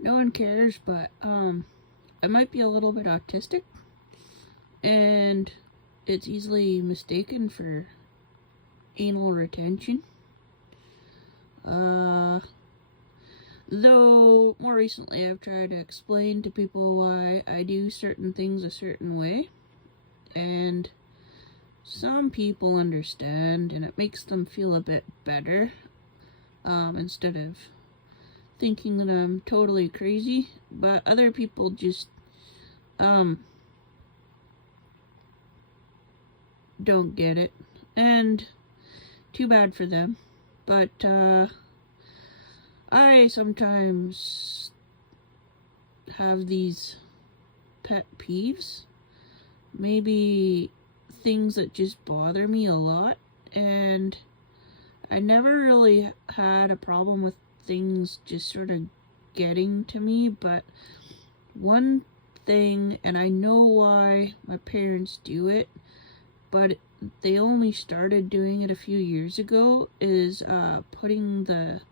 no one cares, but I might be a little bit autistic, and it's easily mistaken for anal retention. Though more recently I've tried to explain to people why I do certain things a certain way, and some people understand, and it makes them feel a bit better, instead of thinking that I'm totally crazy. But other people just don't get it, and too bad for them. But I sometimes have these pet peeves, maybe things that just bother me a lot, and I never really had a problem with things just sort of getting to me, but one thing, and I know why my parents do it, but they only started doing it a few years ago, is putting the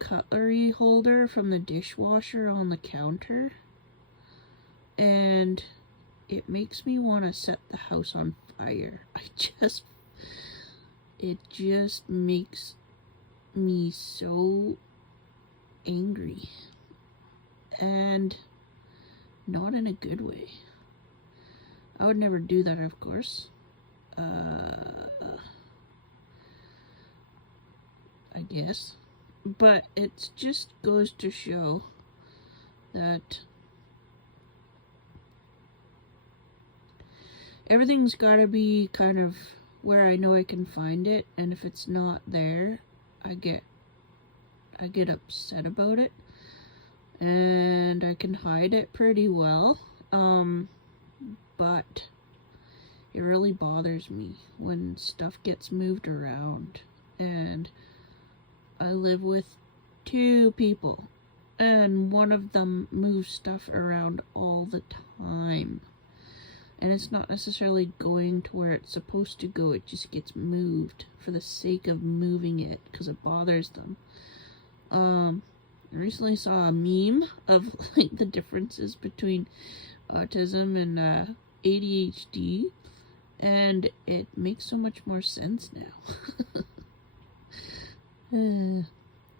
cutlery holder from the dishwasher on the counter, and it makes me want to set the house on fire. It just makes me so angry, and not in a good way. I would never do that, of course. I guess. But it just goes to show that everything's gotta be kind of where I know I can find it, and if it's not there, I get upset about it, and I can hide it pretty well. But it really bothers me when stuff gets moved around, and I live with 2 people, and one of them moves stuff around all the time, and it's not necessarily going to where it's supposed to go. It just gets moved for the sake of moving it because it bothers them. I recently saw a meme of like the differences between autism and ADHD, and it makes so much more sense now.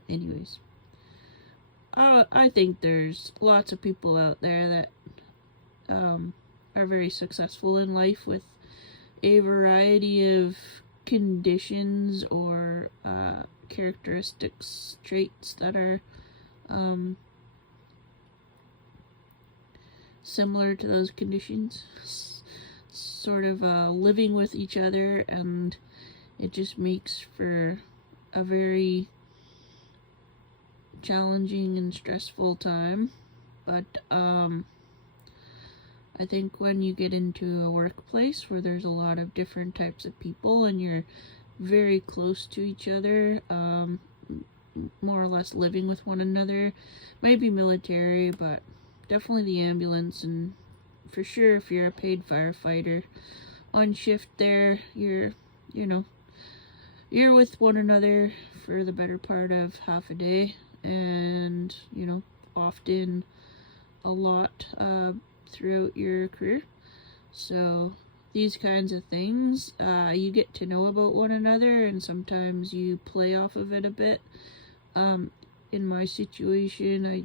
Anyways, I think there's lots of people out there that are very successful in life with a variety of conditions or characteristics, traits that are similar to those conditions, sort of living with each other, and it just makes for a very challenging and stressful time. But I think when you get into a workplace where there's a lot of different types of people and you're very close to each other, more or less living with one another, maybe military, but definitely the ambulance, and for sure if you're a paid firefighter on shift there, you're with one another for the better part of half a day, and often a lot throughout your career. So these kinds of things, you get to know about one another, and sometimes you play off of it a bit. In my situation, I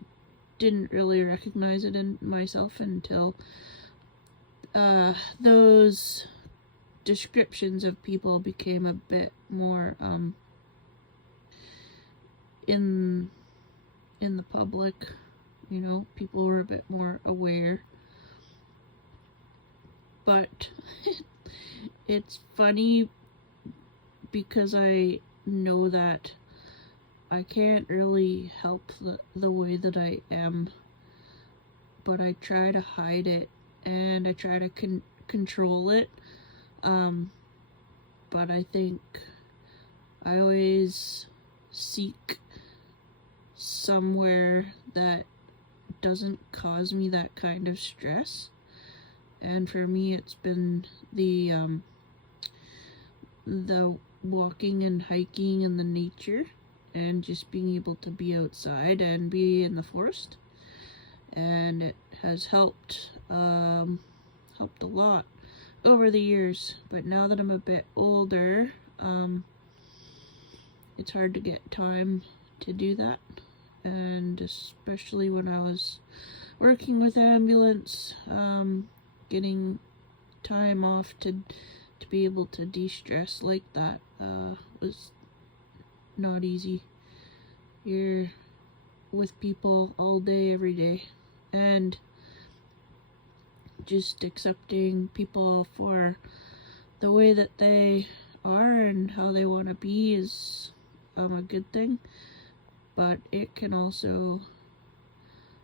didn't really recognize it in myself until those descriptions of people became a bit more in the public. People were a bit more aware. But it's funny because I know that I can't really help the way that I am, but I try to hide it, and I try to control it. But I think I always seek somewhere that doesn't cause me that kind of stress. And for me, it's been the walking and hiking and the nature, and just being able to be outside and be in the forest. And it has helped a lot over the years. But now that I'm a bit older, it's hard to get time to do that. And especially when I was working with ambulance, getting time off to be able to de-stress like that was not easy. You're with people all day, every day, and just accepting people for the way that they are and how they want to be is a good thing, but it can also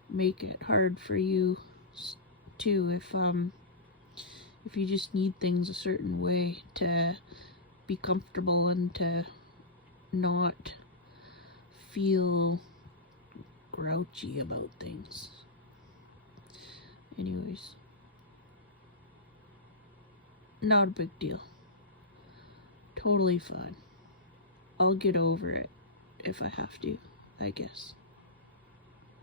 make it hard for you too if you just need things a certain way to be comfortable and to not feel grouchy about things. Anyways, not a big deal. Totally fine. I'll get over it if I have to, I guess.